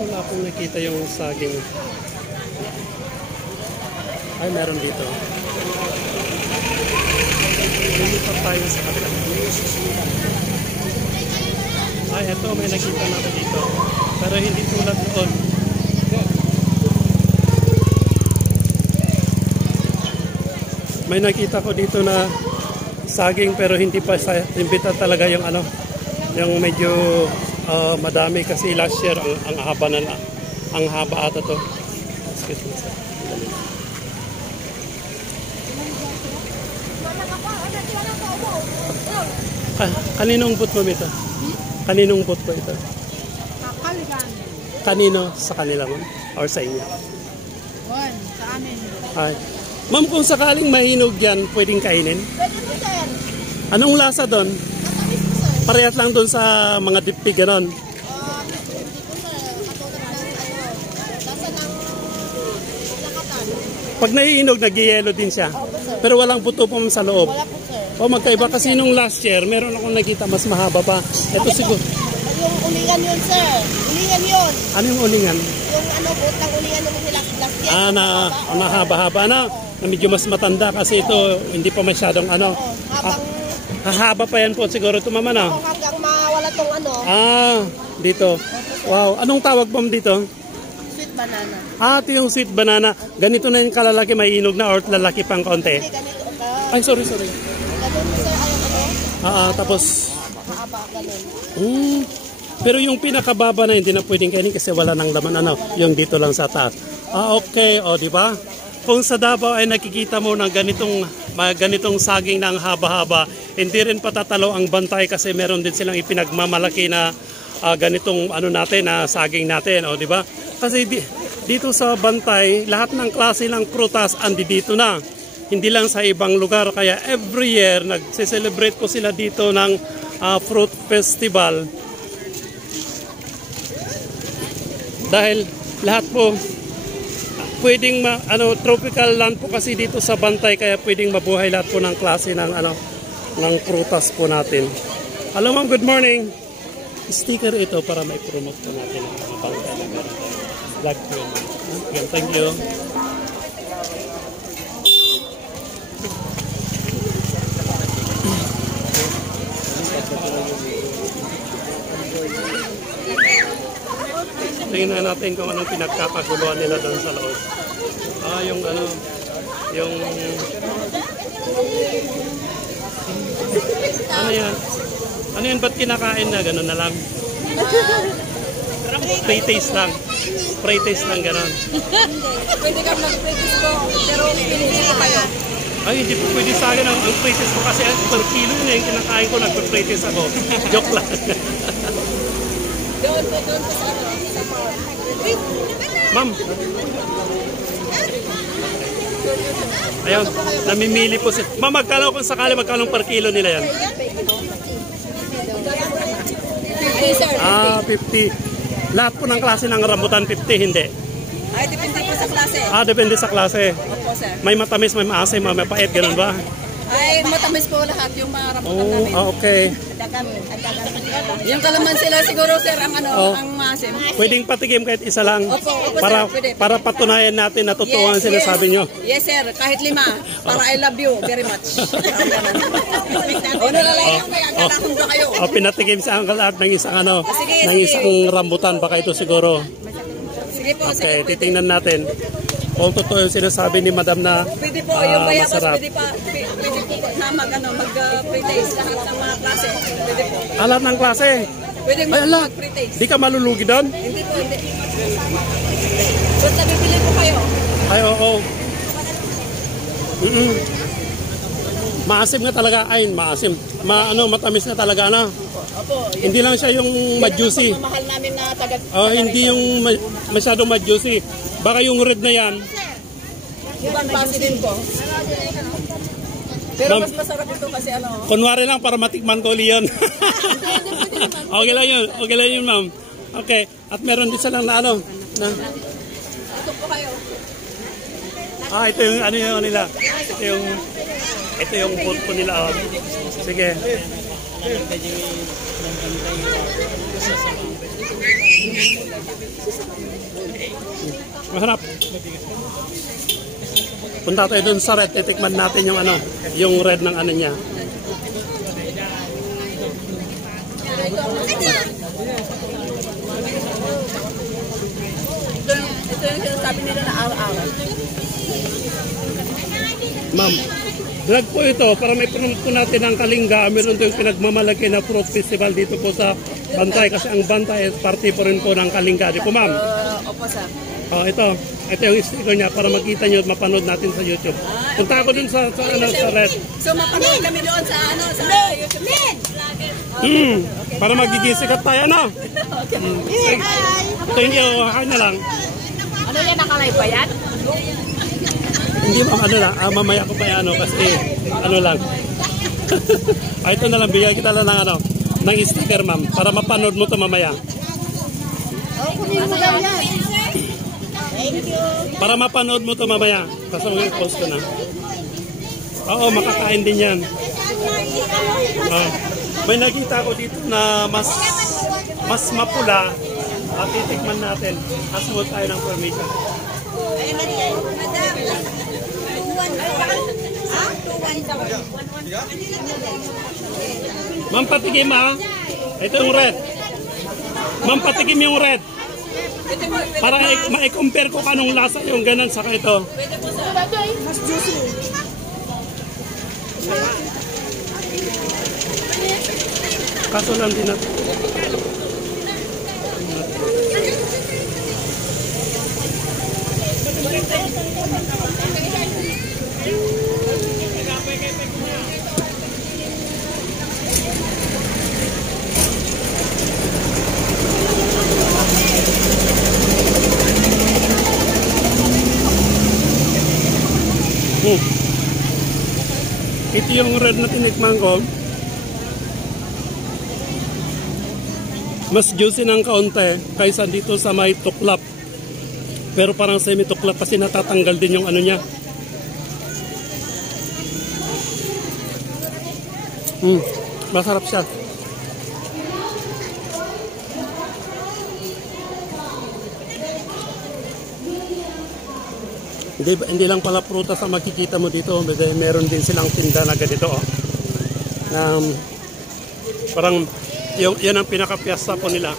Wala akong nakita yung saging. Ay, meron dito. Lumipat tayo sa kabila. Ay, eto, may nakita natin dito. Pero hindi tulad noon. May nakita ko dito na saging pero hindi pa imbita talaga yung ano, yung medyo madami kasi last year ang haba na ang haba ata to. Excuse me. Kaninong bot mo ito? Kaninong bot mo ito? Kanino? Sa kanila mo? Or sa inyo? Sa amin. Ay. Ma'am, kung sakaling mahinog yan, pwedeng kainin? Pwede po, sir. Anong lasa doon? Matamis po, sir. Parehas lang doon sa mga dipig, ganon. Hindi po, sir. Katulad ng lasa ng lakatan. Pag nahihinog, nag-yellow din siya. Opo, sir. Pero walang buto pa sa loob. Wala po, sir. O magkaiba kasi nung last year, meron akong nakita mas mahaba pa. Ito siguro. Yung ulingan yun, sir. Ulingan yun. Ano yung ulingan? Yung ano, butang ulingan nung nila last year. Nahaba-haba na. Na medyo mas matanda kasi ito hindi pa masyadong ano. Habang hahaba pa yan po siguro ito, mama na. hanggang mawala tong ano. Dito. Wow. Anong tawag mo dito? Sweet banana. Ito yung sweet banana. Ganito na yung kalalaki, may inog na or lalaki pang konti. Hindi, ganito. Ay, sorry. Ganun po, sir. Ano? Tapos Mahaba, ganun. pero yung pinakababa na hindi na pwedeng kainin kasi wala nang laman ano, yung dito lang sa taas. Okay, di ba? Kung sa Davao ay nakikita mo ng ganitong saging na ang haba-haba, hindi rin patatalo ang Bantay kasi meron din silang ipinagmamalaki na ganitong ano natin na saging natin, di ba? Kasi dito sa Bantay, lahat ng klase ng prutas andi dito na. Hindi lang sa ibang lugar, kaya every year nagse-celebrate ko sila dito ng fruit festival. Dahil lahat po pwedeng tropical land po kasi dito sa Bantay, kaya pwedeng mabuhay lahat po ng klase ng ng prutas po natin. Hello ma'am, good morning. Sticker ito para may promote po natin ang Bantay na meron tayo. Vlog po yun. Again, thank you. Tingnan natin kung anong pinagkakaguluhan nila doon sa loob. Yung ano yan? Ano yan, ba't kinakain na? Ganun na lang. Pre-taste lang. Pre-taste lang, ganun. Pwede ka mag-pre-taste ko, pero pinili pa yan. Ay, hindi po pwede sa akin ang pre-taste ko kasi per kilo yun yung kinakain ko, nagpe-pre-taste ako. Joke lang. Doon po sa Ma'am. Ayun, namimili po si... Ma'am, magkano kung sakali, magkano per kilo nila yan? 50, sir. 50. Lahat po ng klase ng rambutan, 50, hindi? Ay, depende po sa klase. Depende sa klase. Opo, sir. May matamis, may maasim, may pait, ganun ba? Ay, matamis po lahat yung mga rambutan namin. Okay. Yung kalamansi sila siguro, sir, ang ang maasim. Pwedeng patigim kahit isa lang. Opo, para, sir, pwede. Para patunayan natin na totoo ang sinasabi nyo. Yes, sir. Kahit 5. Para I love you very much. Ano na lang yung may agad ko kayo. Pinatigim sa ang lahat ng isang Sige, ng isang rambutan. Baka ito siguro. Sige po, Okay, titingnan natin. Kung totoo yung sinasabi ni Madam na pwede po, yung bayabas, masarap. pwede po na mag-pre-taste lahat ng mga klase. Pwede po. Lahat ng klase. Pwede mag-pre-taste. Di ka malulugi doon? Hindi po, hindi. Basta bibili po kayo. Ay, oo. Maasim nga talaga. Ay, maasim. Matamis na talaga na. Opo. Hindi lang siya yung mad-juicy. Mahal namin na taga. Hindi yung masyadong mad-juicy. Baka yung red na yan. Ibang klase din po. Pero mas masarap ito kasi Kunwari lang para matikman ko yun. Okay lang yun. Okay lang yun, ma'am. Okay. At meron din silang na Ito po kayo. Ito yung nila. Ito yung food po nila. Sige. Maharap. Punta tayo dun sa red, titikman natin yung ano, yung red ng ano niya. Ito yung sinasabi nila na araw-araw. Ma'am, vlog po ito para may promote po natin ang Kalinga. Meron tayong pinagmamalaki na fruit festival dito po sa Bantay kasi ang Bantay is party po rin po ng Kalinga. Di po ma'am? Opo sir. Oh, ito yung sticker niya para makita niyo at mapanood natin sa YouTube. Punta ako dun sa red. So mapanood kami doon sa YouTube. Para magiging sikat tayo, ano? Thank you, hahay na lang. Ano yan, nakalive ba yan? Hindi ma'am, ano lang, mamaya ko pa yan, ano, kasi ano lang. Ito na lang, bigyan kita lang ng ano, ng sticker ma'am, para mapanood mo to mamaya. Kunin mo lang yan. Thank you. Para mapanood mo to mamaya. Kasi mag-post ko na. Oo, makakain din yan. May nakita ko dito na mas mapula. At titikman natin. Ask mo tayo ng permission. Ma'am, patigim ha. Ito yung red. Ma'am, patigim yung red. Para ma-compare ko kanong lasa yung ganun saka ito. Mas juicy. Kaso lang din natin. Ito yung red na tinikman ko. Mas juicy ng kaunti kaysa dito sa may tuklap. Pero parang semi-tuklap kasi natatanggal din yung ano niya. Masarap siya. Hindi lang pala prutas ang makikita mo dito. Meron din silang tinda na ganito. Parang yan ang pinaka-piyesta po nila.